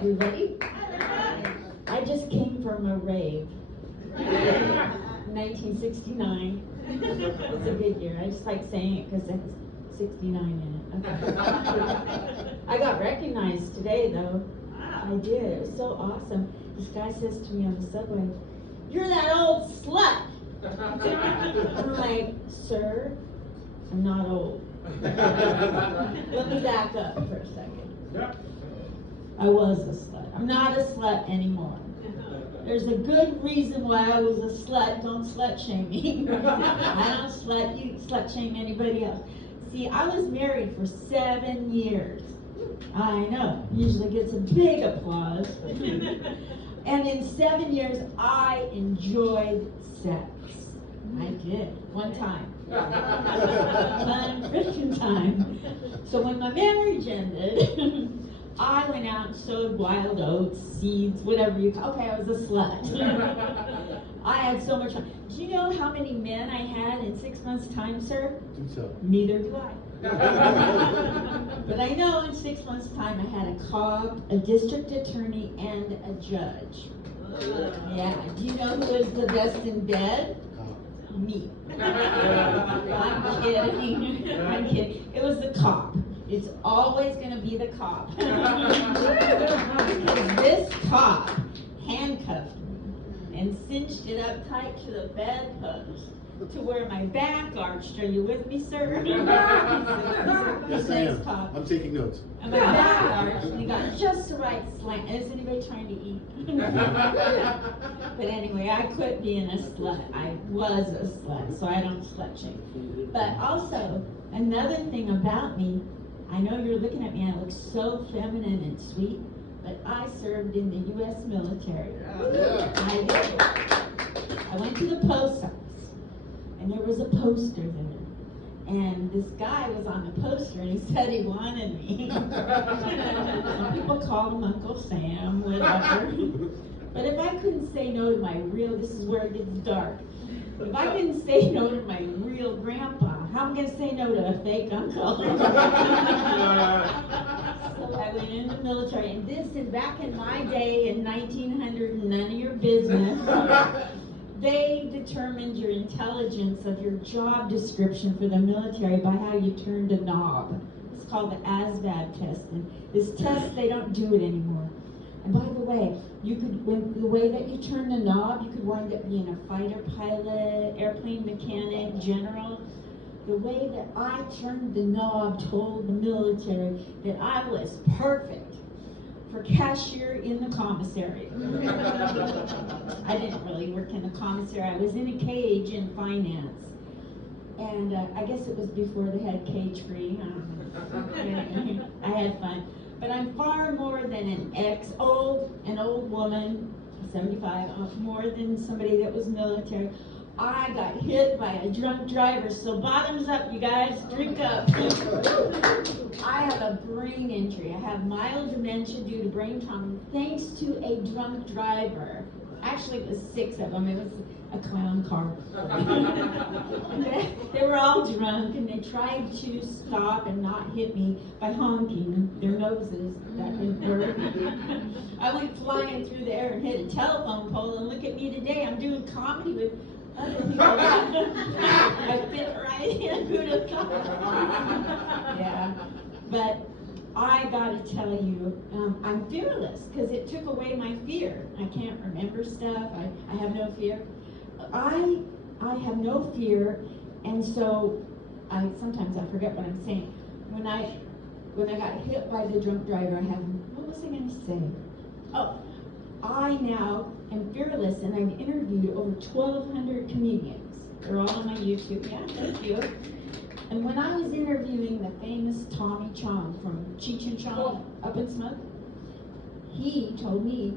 everybody. I just came from a rave. 1969. It's a good year. I just like saying it because it has 69 in it. Okay. I got recognized today, though. I did. It was so awesome. This guy says to me on the subway, "You're that old slut." I'm like, "Sir, I'm not old." Let me back up for a second. I was a slut. I'm not a slut anymore. There's a good reason why I was a slut. Don't slut shame me. I don't slut shame anybody else. See, I was married for 7 years. I know, usually gets a big applause. And in 7 years, I enjoyed sex. I did, one time. One freaking time. So when my marriage ended, I went out and sowed wild oats, seeds, whatever you call. Okay, I was a slut. I had so much fun. Do you know how many men I had in 6 months' time, sir? I think so. Neither do I. But I know in 6 months' time I had a cop, a district attorney, and a judge. Yeah. Do you know who was the best in bed? Me. I'm kidding. I'm kidding. It was the cop. It's always going to be the cop. Because this cop handcuffed me and cinched it up tight to the bedpost to where my back arched. Are you with me, sir? Yes, I am. I'm taking notes. And my back arched, and he got just the right slant. Is anybody trying to eat? But anyway, I quit being a slut. I was a slut, so I don't slut shame. But also, another thing about me, I know you're looking at me, I look so feminine and sweet, but I served in the U.S. military. Yeah. I did. I went to the post office, and there was a poster there. And this guy was on the poster, and he said he wanted me. Some people called him Uncle Sam, whatever. But if I couldn't say no to my real, this is where it gets dark. If I couldn't say no to my real grandpa, how am I going to say no to a fake uncle? So I went into the military, and this is back in my day in 1900, and none of your business. They determined your intelligence of your job description for the military by how you turned a knob. It's called the ASVAB test, and this test, they don't do it anymore. And by the way, the way that you turn the knob, you could wind up being a fighter pilot, airplane mechanic, general. The way that I turned the knob told the military that I was perfect for cashier in the commissary. I didn't really work in the commissary. I was in a cage in finance. And I guess it was before they had cage free. I had fun. But I'm far more than an old woman, 75, more than somebody that was military. I got hit by a drunk driver, so bottoms up, you guys, drink up. I have a brain injury. I have mild dementia due to brain trauma, thanks to a drunk driver. Actually, it was 6 of them. It was a clown car. They were all drunk, and they tried to stop and not hit me by honking their noses. That didn't work. I went flying through the air and hit a telephone pole, and look at me today. I'm doing comedy with other people. I fit right in. Who'd have thought? Yeah, but I gotta tell you, I'm fearless because it took away my fear. I can't remember stuff. I have no fear. I have no fear, and so sometimes I forget what I'm saying. When I got hit by the drunk driver, what was I going to say? Oh, I now am fearless, and I've interviewed over 1,200 comedians. They're all on my YouTube. Yeah, thank you. And when I was interviewing the famous Tommy Chong from Cheech and Chong Up in Smoke, he told me,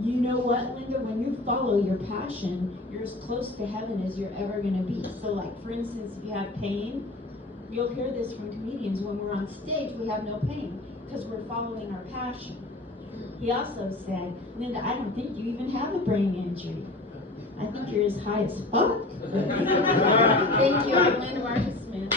you know what, Linda, when you follow your passion, you're as close to heaven as you're ever going to be. So like, for instance, if you have pain, you'll hear this from comedians. When we're on stage, we have no pain because we're following our passion. He also said, Linda, I don't think you even have a brain injury. I think you're as high as fuck. Thank you. I'm Linda Marcus Smith.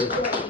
Have a good day.